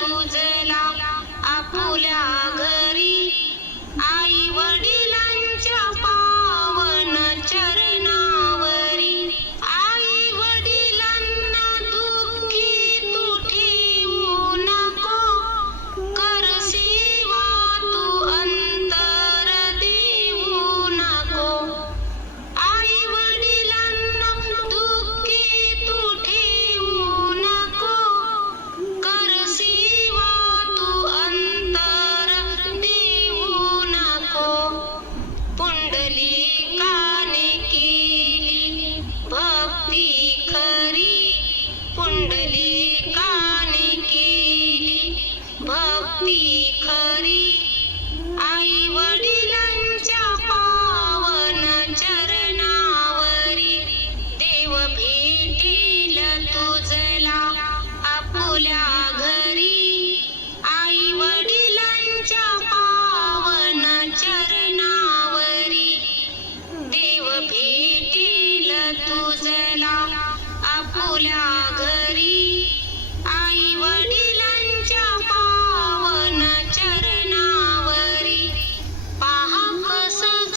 तुझला आपुल्या घरी आई वडिलांच्या पावन चरणावरी आई वडिलांना दुःखी तू ठेवू नको कर सेवा तू अंतर देऊ नको आई वडिलांना दुःखी तू ठेवू नको कर सेवा तू अंतर देऊ नको पुंडलिकाने केली भक्ती खरी पुंडलिकाने केली भक्ती खरी आई वडिलांच्या पावन चरणावरी देव भेटेल तुझला आपुल्या घरी आई वडिलांच्या पावन चरणावरी देव भेटेल तुझला आपुल्या घरी आई वडिलांच्या